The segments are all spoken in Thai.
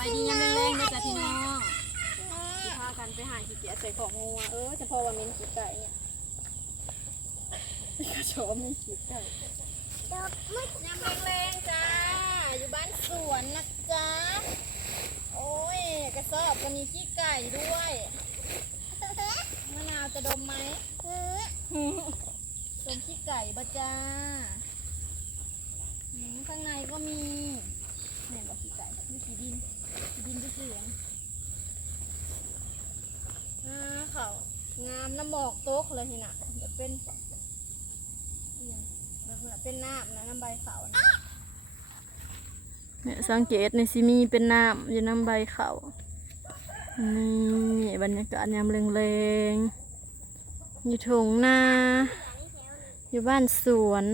บายดียามแรงๆเด้อจ้ะพี่น้องสิพากันไปหาขี้เกียจใส่ของงัวเออเฉพาะว่ามีขี้ไก่เนี่ยกระชมมีขี้ไก่ดอกมึกยามแรงๆจ้า อยู่บ้านสวนนะจ๊ะ โอ้ยกระสอบก็มีขี้ไก่ด้วยมะนาวจะดมไหมดมขี้ไก่บะจ้าข้างในก็มีเนี่ยบอกขี้ไก่มีขี้ดิน ดินที่เสียงอ่าเขางามน้ำหมอกโต๊กเลยนี่น่ะเดี๋ยวเป็นเอียงแบบว่าเป็นน้ำนะน้ำใบเขาน่ะเนี่ยสังเกตในซิมีเป็นน้ำอยู่น้ำใบเขานี่บรรยากาศยามแรงๆอยู่ทงนาอยู่บ้านสวน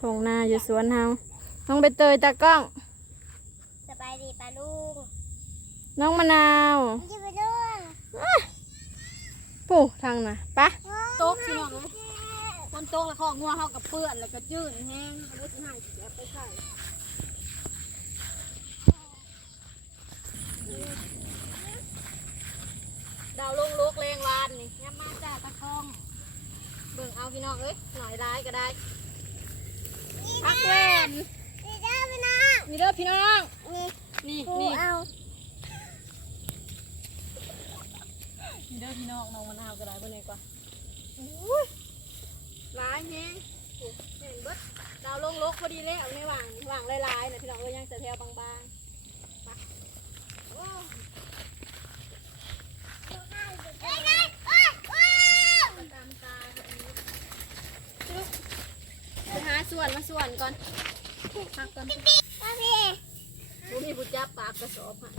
ทงนาอยู่สวนเฮาน้องใบเตยตากล้อง สบายดีปลาลุง น้องมะนาวจะไปด้วยปู่ทางน่ะปะโต๊กพี่น้องเลยคนโต๊กแล้วของงัวเขากับเปื้อนแล้วก็จืดแห้งแล้วจะหายขี้แอบไปใส่ดาวลงลูกแรงวานนี่ยับมาจ้าตะคองเบิ่งเอาพี่น้องเอ้ยหน่อยร้ายก็ได้พักแวนดีจ้าพี่น้องนี่เด้อพี่น้องนี่นี่กูนี่ เอานี่เด้อพี่น้องน้องมะนาวก็ได้เบิ่งเลยกว่าอุ้ยร้ายแฮงโอ้เห็นเบิดดาวลงลกพอดีแล้วในหว่างหว่างลายๆนะพี่น้องเอ้ยยังแต่แถวบางๆไปโอ้เอ้ยนั่นว้าวว้าวตามตาแบบนี้จุ๊บไปหาส่วนมาส่วนก่อนพักก่อนมาพี่บ่มีผู้จับปากกระสอบค่ะ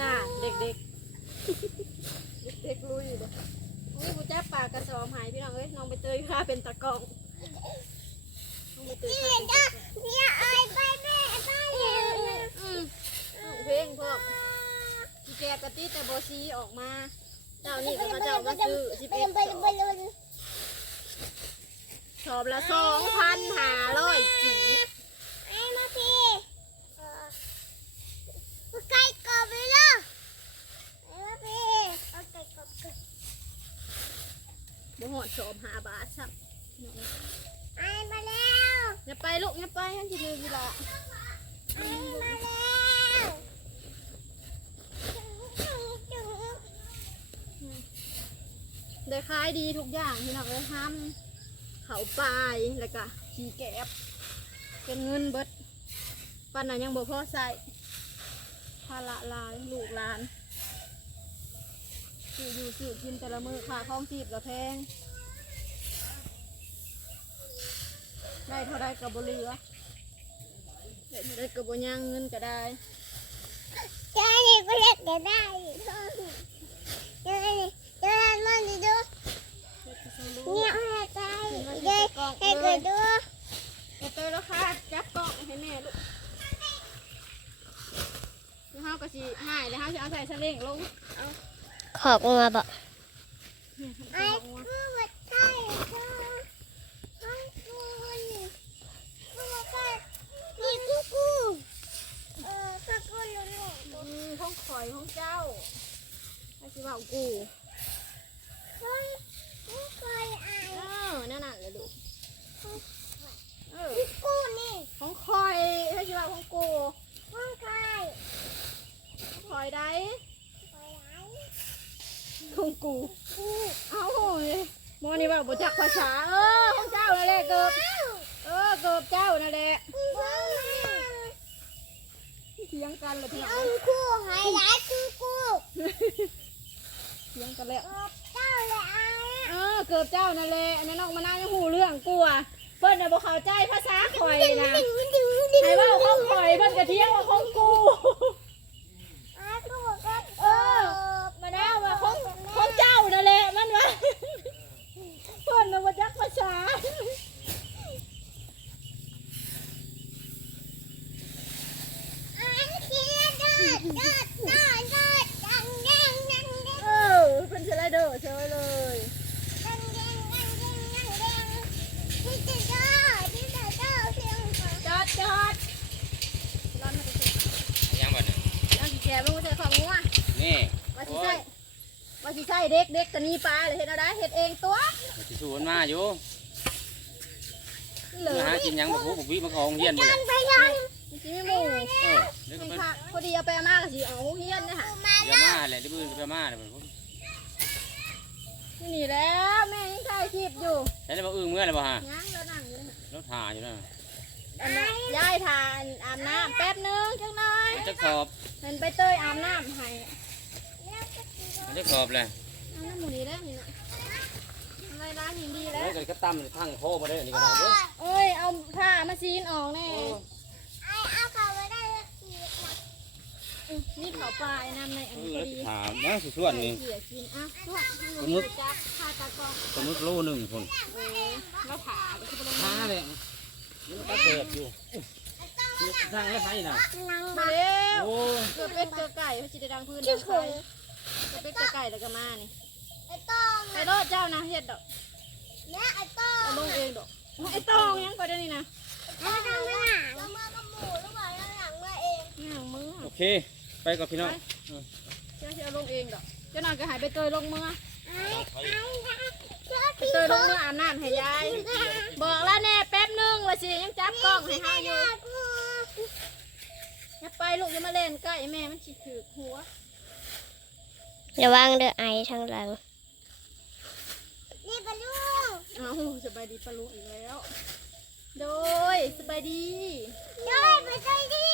น่าเด็กๆ เด็กๆลุยบ่มีผู้จับปากกระสอบหายพี่น้องเอ้ยน้องไปเตยค่ะเป็นตะกร้องน้องไปเตยนี่ค่ะเด้อเนี่ยไอ้ไปแม่ไปเนี่ยอืมน้องเพลงพวกพี่แกกะติแต่โบซีออกมา เจ้านี่ก็เขาเจ้ามาซื้อสิบไปเอ็ดไปไปไปไปสอบละสองพันห้าร้อยจีบ ไอ้มาพี่ไก่กรอบเลยเนาะไอ้มาพี่เอาไก่กรอบกัน บ่หอ ดสอบห้าบาทครับไอ้มาแล้วอย่าไปลูกอย่าไปท่านจะดูเวลาไอ้มาแล้วเดี๋ยวขายดีทุกอย่างพี่น้องเอ้ยห้ามเขาปลายแล้วก็ขี่แกบเป็นเงินเบิดปันนั้นยังบ่พอใส่ภาระหลายลูกหลานสื่ออยู่สื่อกินแต่ละมือค่าข้องจีบกับแพง ได้เท่าไรกับบเหลือได้เท่าไรกับบย่างเงินก็ได้เจ้านี่ก็เล็กก็ได้เจ้านี่จ้มันดีดูเนี่ยให้ใจเย้ให้เกิดดูเอเตอร์แล้วค่ะจับกล้องให้แม่ลูกเฮาก็สิหายแล้วเฮาจะเอาใส่สลิงลงขอบงาบ่ไอ้ เอา กู ตัว มาใช่เจ้าไอ้กูนี่กูมาใช่นี่กูกูเออกูกูลุลุ อืมห้องข่อยห้องเจ้าไอ้สิว่ากูเฮ้ยกูเคยอ่านเออนั่นน่ะเลยลูกเออกูนี่ห้องข่อยไอ้สิว่าห้องกูห้องใครข่อยได้ไปไหนห้องกูกูเอ้าโอ้ยมอนี่ว่าบ่จักภาษาเออห้องเจ้านั่นแหละเกิบเออเกิบเจ้านั่นแหละกูห้องแม่เถียงกันเลยพี่น้เอาองกูให้ร้ายคือกู เถียงกันแล้วเออเจ้าเลยอะเออเกือบเจ้านั่นแหละอันนั้นน้องมานั่งหูเรื่องกลัวเพิ่นน่ะบ่เข้าใจภาษาข่อยนะให้เว้าของข่อยเพิ่นก็เที่ยงว่าของกูอะกูบอกว่าเออมาแน่ว่าของของเจ้านั่นแหละมันว่าเพิ่นน่ะบ่จักภาษา อะขี้เดินเดินเดินเดินดังดังดังดัง เออเพิ่นสไลเดอร์เฉยเลย ดังดังดังดังดังดังที่จะเดินที่จะเดินเพียงพอ จอดจอด นี่ ว่าสิ โอ้ ใส่ ย ว่าสิใส่ เด็กเด็กตะนีปลาเลยเฮ็ดเอาได้เฮ็ดเองตัวมันสิสูนมาอยู่เหลือมาหากินหยังบ่ฮู้บ่วิมาของเฮียนบ่เนี่ยไปยังมันสิมีหมูเออเดี๋ยวก็ให้ไปผักพอดีเอาไปเอามาก็สิเอาเฮียนนะฮะเดี๋ยวมาแหละเดี๋ยวมื้อจะไปมาเดี๋ยวผมนี่แล้วแม่ยังถ่ายคลิปอยู่ใช้ได้บ่อึ้งเมื่อเลยบ่ฮะยังแล้วนั่งอยู่นะรถถ่าอยู่นะอันนั้นยายทานอาบน้ำแป๊บนึงจังหน่อยมันจะสอบเห็นไปเตยอาบน้ำให้มันจะสอบเลย เอาน้ำหมูนี้แล้วนี่นะอะไรร้านหินดีแล้แล้ววก็กระตั้มทั้งโคมาได้อันนี้ก็ได้เด้อเอ้ยเอาผ้ามาซีนออกแน่ไอ้เอาเขาไม่ได้สักทีนะอืมนี่เผาปลายน้ำในอันเอนี้อพอแล้วดีสิถามนะสิส่วนนี่ เกี่ยกินอะสวดสมมุติ จักผ้าตากองสมมุติโลหนึงพุ่นเออแล้วผ่าไปคือประหามาณเลยมันก็เกิดอยู่สั่งแล้วไผน่ะนังไปเร็วโอ้เกลือเป็ดเกลือไก่เขาจะได้ดังพื้นดังไฟเกลือเป็ดเกลือไก่แล้วก็มานี่ ไอ้ต้องไปโลดเจ้านะเฮ็ดดอกเนี่ยไอ้ต้องเอาลงเองดอกไอ้ตองยังก็ได้นี่นะแล้วทำไมหลังแล้วมากับหมูหรือเปล่าแล้วหลังมาเองย่างมือโอเค ไปกับพี่น้องเจ้าจะเอาลงเองดอกเจ้านอนก็หายไปเตยลงมือไอ้ไอ้เจ้าไปพี่เตยลงมืออาบน้ำให้ยายบอกแล้วแน่แป๊บนึงว่าสิยังจับกล้องให้เฮาอยู่อย่าไปลูกอย่ามาเล่นใกล้แม่มันสิถือหัวระวังเด้อไอทางหลังนี่ปลาลูก เอ้าสบายดีปะลุงอีกแล้ว โดยสบายดีด้วยไปใจดี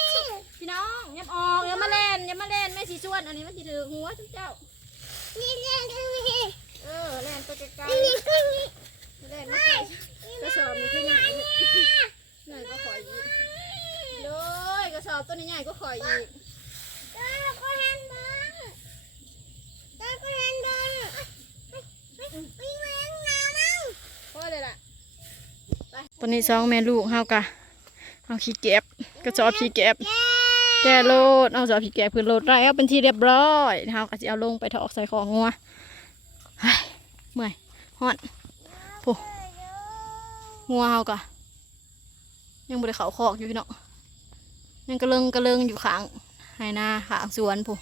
พี่น้องยับออกอย่ามาเล่นอย่ามาเล่นแม่สีชวน อันนี้มันสิถือหัวทุกเจ้า นี่เล่นตรงนี้เออเล่นตัวไกลนี่ตรงนี้ๆเล่นไม่กระสอบนี่คือใหญ่หน่อยก็ขออีกโดยกระสอบตัวนี้ใหญ่ก็ขออีก ตัวก็เห็นบ้างตัวก็เห็นบ้างวิ่งมาเล่นน้ำมั้ง พอ เลยล่ะตอนนี้สองแม่ลูกเฮากะเอาขี้เก็บกระสอบขี้เก็บแกโลดเอาสอบขี้เก็บพื้นโลดไรเอาเป็นที่เรียบร้อยเฮาก็สิเอาลงไปถอกใส่ของงัวเฮ้ยเมื่อยฮอนผู้งัวเฮากะยังบ่ได้เขาคอกอยู่พี่น้องยังกระเลิงกระเลิงอยู่ขางให้หน้าขางสวนผู้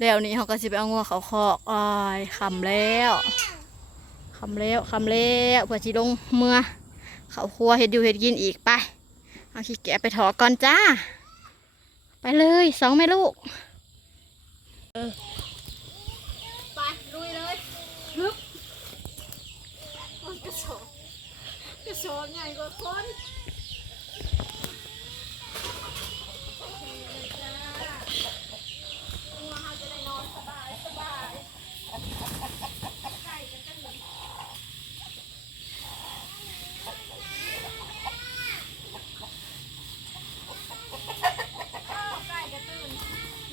แล้วนี้เฮาก็สิไปเอางัวเขาคอกอ้ายคำแล้ว คำแล้วคำแล้วเพื่อสิลงเมื่อเขาครัวเห็ดอยู่เห็ดกินอีกไป เอาขี้แกะไปถอก่อนจ้า ไปเลยสองแม่ลูกไปลุยเลยฮึบมันกระสอบกระสอบใหญ่กว่าคนงัวเฮาจะได้นอนสบายสบายไก่จะตื่นไก่จะตื่น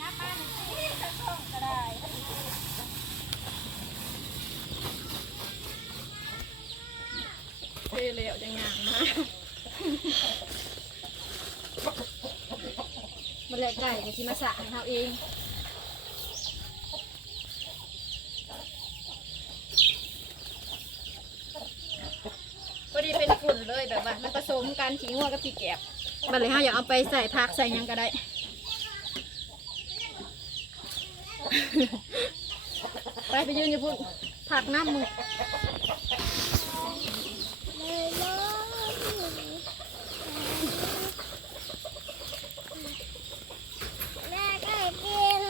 นับมาหนึ่งทีจะส่งก็ได้ เทแล้วจะงามมากมันแหละไก่กับที่มาสะให้เขาเองพอดีเป็นฝุ่นเลยแบบว่า มันผสมกันขี้งัวกับขี้แกบบัดเลยฮะอยากเอาไปใส่ผักใส่หยังก็ได้ ไปไปยืนอยู่พุ่นผักน้ำมึง เลยลูกแม่ไก่กิน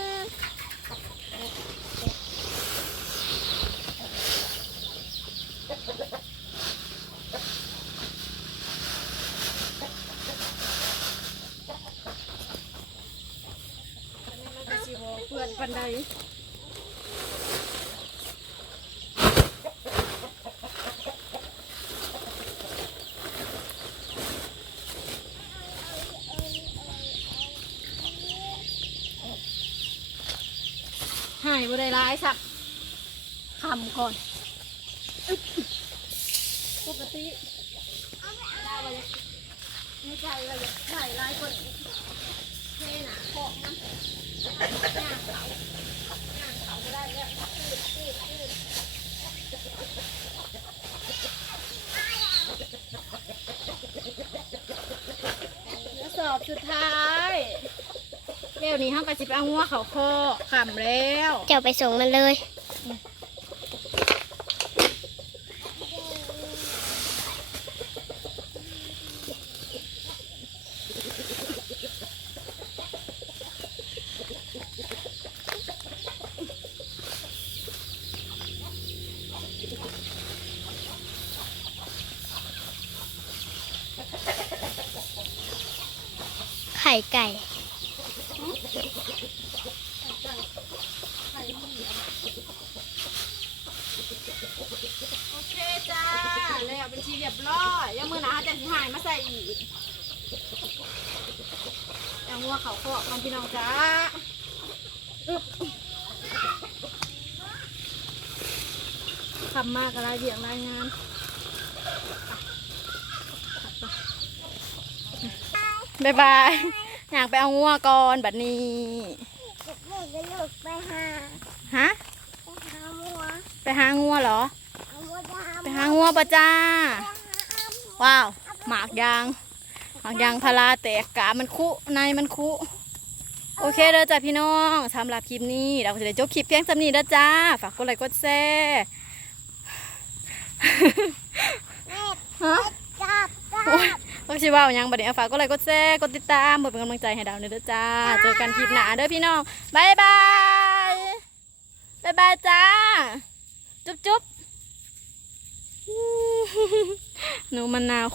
มันก็สิบ่ เปื้อนปันใดหายบ่ได้ร้ายสักคำก่อนอ ปกติได้ว่าจะในใจว่าจะถ่ายร้ายคนเท่หนาของมันย่างเขาย่างเขาก็ได้แล้วตืดตืดตืดกระสอบสุดท้ายเดี๋ยวนี้เฮาก็สิไปเอางัวเขาคอขำแล้ว เจ้าไปส่งมันเลย ข่ไก่โอเคจ้าแล้วเป็นทีเรียบร้อยยังมือหนาจะสิหายมาใส่อีกเอางัวเขาคอกันพี่น้องจ้าอึ๊บทำมากอะไรเบียงรายงาน บายบายอยากไปเอางัวก่อนบัดนี้จะไปกันลูกไปหาฮะไปหาหมัวไปหางัวเหรอ เอาหมัวดำไปหางัวปะจ้า ว้าวหมากยางหมากยางพาราแตกกามันคุในมันคุ โอเคเด้อจ้าพี่น้องสำหรับคลิปนี้ เราก็จะได้จบคลิปเพียงสำนี้เด้อจ้า ฝากกดไลค์กดแชร์ฮะ จับจับโอ้ย ก็ชิเว่าหยังบัดนี้เอาฝากกดไลค์กดแชร์กดติดตามเพื่อเป็นกำลังใจให้ดาวเด้อจ้า เจอกันคลิปหน้าเด้อพี่น้องบายบายบายบายจ้า จุ๊บจุ๊บหนูมะนาว